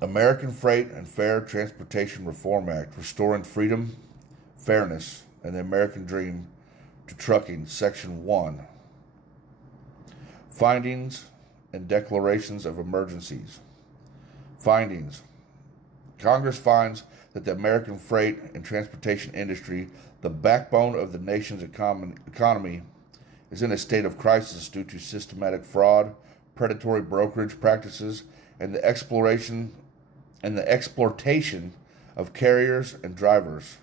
American Freight and Fair Transportation Reform Act, Restoring Freedom, Fairness, and the American Dream to Trucking, Section 1. Findings and Declarations of Emergencies. Findings. Congress finds that the American freight and transportation industry, the backbone of the nation's economy, is in a state of crisis due to systematic fraud, predatory brokerage practices, and the exploitation of carriers and drivers.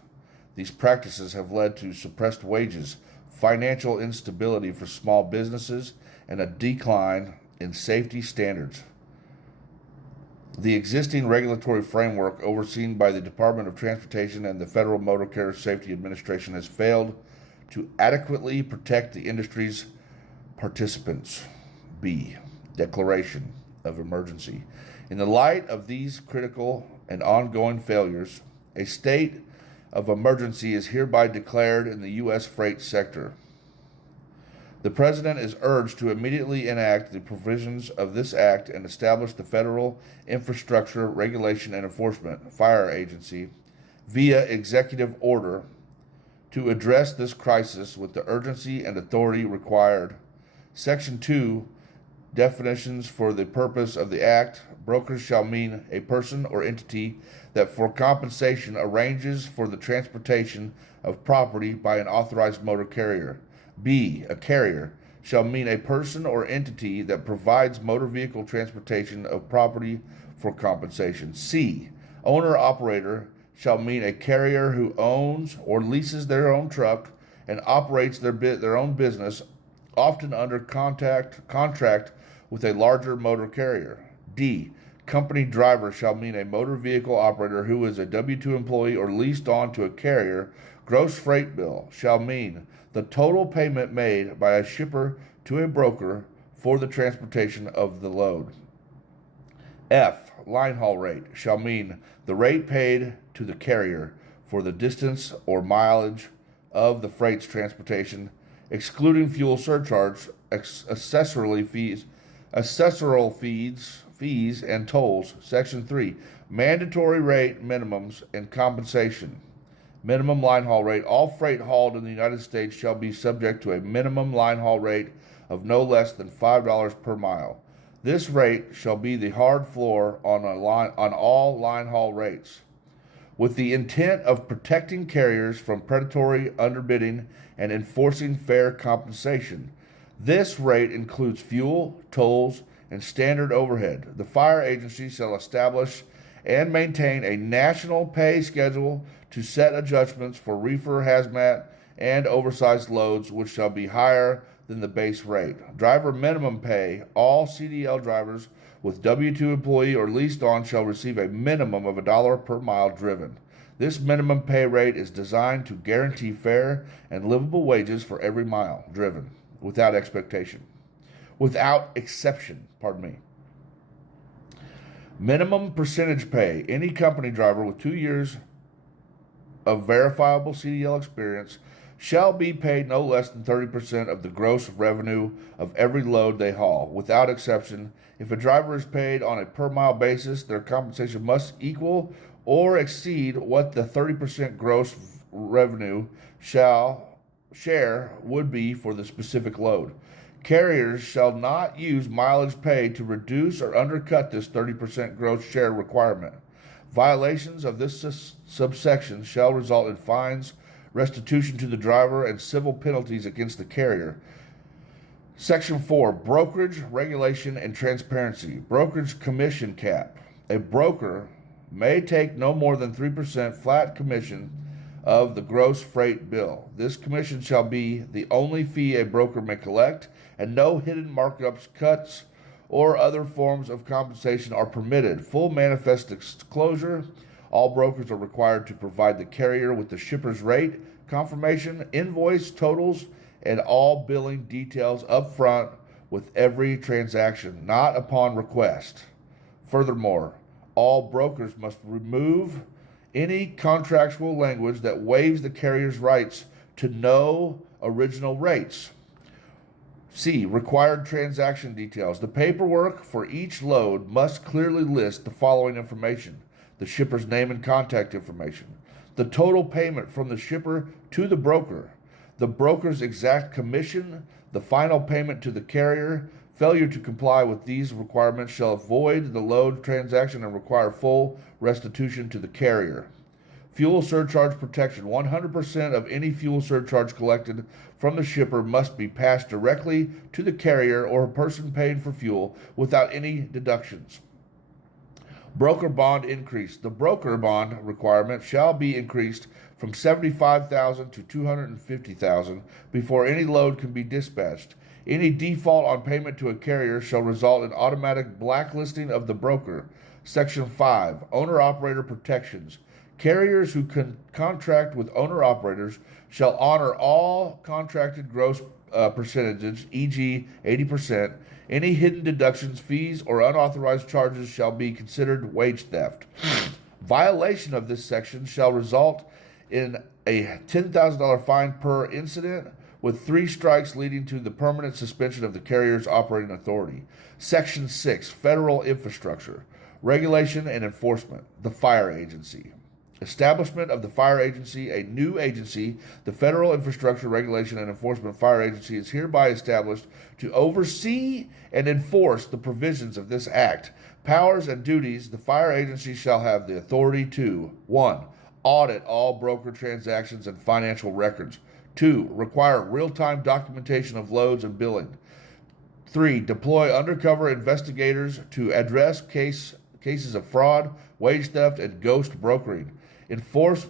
These practices have led to suppressed wages, financial instability for small businesses, and a decline in safety standards. The existing regulatory framework overseen by the Department of Transportation and the Federal Motor Carrier Safety Administration has failed to adequately protect the industry's participants. B. Declaration of Emergency. In the light of these critical and ongoing failures, a state of emergency is hereby declared in the U.S. freight sector. The President is urged to immediately enact the provisions of this act and establish the Federal Infrastructure Regulation and Enforcement (FIRE) Agency via executive order to address this crisis with the urgency and authority required. Section 2. Definitions. For the purpose of the Act, brokers shall mean a person or entity that for compensation arranges for the transportation of property by an authorized motor carrier. B. A carrier shall mean a person or entity that provides motor vehicle transportation of property for compensation. C. Owner-operator shall mean a carrier who owns or leases their own truck and operates their own business, often under contract with a larger motor carrier. D. Company driver shall mean a motor vehicle operator who is a W-2 employee or leased on to a carrier. Gross freight bill shall mean the total payment made by a shipper to a broker for the transportation of the load. F. Line haul rate shall mean the rate paid to the carrier for the distance or mileage of the freight's transportation, excluding fuel surcharge, accessory fees, and tolls. Section 3. Mandatory rate minimums and compensation. Minimum line haul rate. All freight hauled in the United States shall be subject to a minimum line haul rate of no less than $5 per mile. This rate shall be the hard floor on all line haul rates, with the intent of protecting carriers from predatory underbidding and enforcing fair compensation. This rate includes fuel, tolls, and standard overhead. The FIRE Agency shall establish and maintain a national pay schedule to set adjustments for reefer, hazmat, and oversized loads, which shall be higher than the base rate. Driver minimum pay. All CDL drivers with W-2 employee or leased on shall receive a minimum of $1 per mile driven. This minimum pay rate is designed to guarantee fair and livable wages for every mile driven, without exception. Minimum percentage pay. Any company driver with 2 years of verifiable CDL experience shall be paid no less than 30% of the gross revenue of every load they haul, without exception. If a driver is paid on a per mile basis, their compensation must equal or exceed what the 30% gross revenue share would be for the specific load. Carriers shall not use mileage pay to reduce or undercut this 30% gross share requirement. Violations of this subsection shall result in fines, restitution to the driver, and civil penalties against the carrier. Section 4. Brokerage, regulation, and transparency. Brokerage commission cap. A broker may take no more than 3% flat commission of the gross freight bill. This commission shall be the only fee a broker may collect, and no hidden markups, cuts, or other forms of compensation are permitted. Full manifest disclosure. All brokers are required to provide the carrier with the shipper's rate, confirmation, invoice totals, and all billing details up front with every transaction, not upon request. Furthermore, all brokers must remove any contractual language that waives the carrier's rights to know original rates. C. Required transaction details. The paperwork for each load must clearly list the following information: the shipper's name and contact information, the total payment from the shipper to the broker, the broker's exact commission, the final payment to the carrier. Failure to comply with these requirements shall void the load transaction and require full restitution to the carrier. Fuel surcharge protection. 100% of any fuel surcharge collected from the shipper must be passed directly to the carrier or a person paying for fuel without any deductions. Broker bond increase. The broker bond requirement shall be increased from $75,000 to $250,000 before any load can be dispatched. Any default on payment to a carrier shall result in automatic blacklisting of the broker. Section 5. Owner-operator protections. Carriers who contract with owner-operators shall honor all contracted gross percentages, e.g. 80%. Any hidden deductions, fees, or unauthorized charges shall be considered wage theft. Violation of this section shall result in a $10,000 fine per incident, with 3 strikes leading to the permanent suspension of the carrier's operating authority. Section 6. Federal infrastructure. Regulation and enforcement. The Fire Agency. Establishment of the Fire Agency. A new agency, the Federal Infrastructure Regulation and Enforcement Fire Agency, is hereby established to oversee and enforce the provisions of this act. Powers and duties. The Fire Agency shall have the authority to 1. Audit all broker transactions and financial records. 2. Require real-time documentation of loads and billing. 3. Deploy undercover investigators to address cases of fraud, wage theft, and ghost brokering.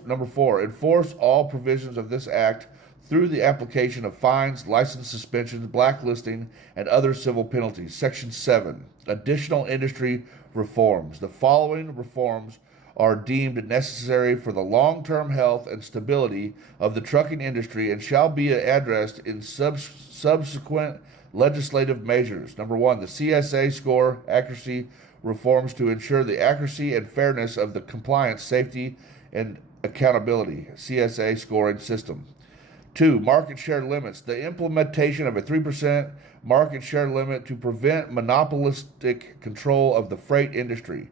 Number 4. Enforce all provisions of this act through the application of fines, license suspensions, blacklisting, and other civil penalties. Section 7. Additional industry reforms. The following reforms are deemed necessary for the long-term health and stability of the trucking industry and shall be addressed in subsequent legislative measures. Number 1, the CSA score accuracy reforms to ensure the accuracy and fairness of the compliance, safety, and accountability CSA scoring system. 2, market share limits. The implementation of a 3% market share limit to prevent monopolistic control of the freight industry.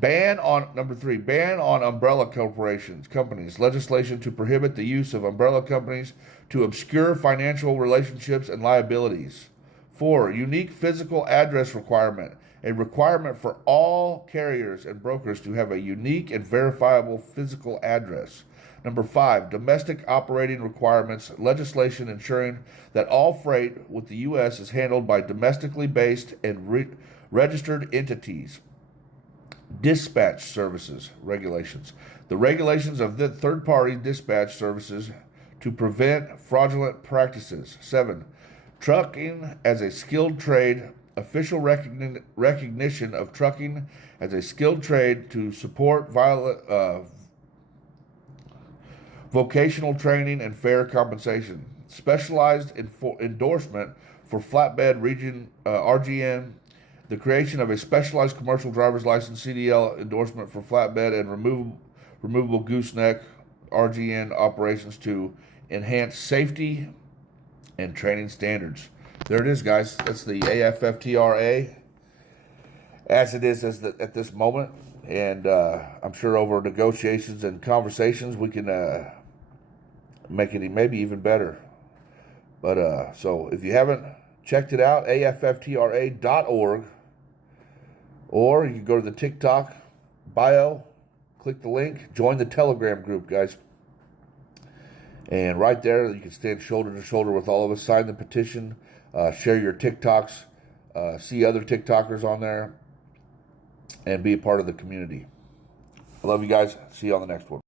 Number 3, ban on umbrella companies. Legislation to prohibit the use of umbrella companies to obscure financial relationships and liabilities. 4, unique physical address requirement. A requirement for all carriers and brokers to have a unique and verifiable physical address. Number 5, domestic operating requirements. Legislation ensuring that all freight with the U.S. is handled by domestically based and registered entities. Dispatch services regulations. The regulations of the third-party dispatch services to prevent fraudulent practices. 7, trucking as a skilled trade. Official recognition of trucking as a skilled trade to support vocational training and fair compensation. Specialized endorsement for flatbed region RGN. The creation of a specialized commercial driver's license CDL endorsement for flatbed and removable gooseneck RGN operations to enhance safety and training standards. There it is, guys. That's the AFFTRA as it is at this moment. And I'm sure over negotiations and conversations we can make it maybe even better. But so if you haven't checked it out, AFFTRA.org, or you can go to the TikTok bio, click the link, join the Telegram group, guys. And right there, you can stand shoulder to shoulder with all of us, sign the petition, share your TikToks, see other TikTokers on there, and be a part of the community. I love you guys. See you on the next one.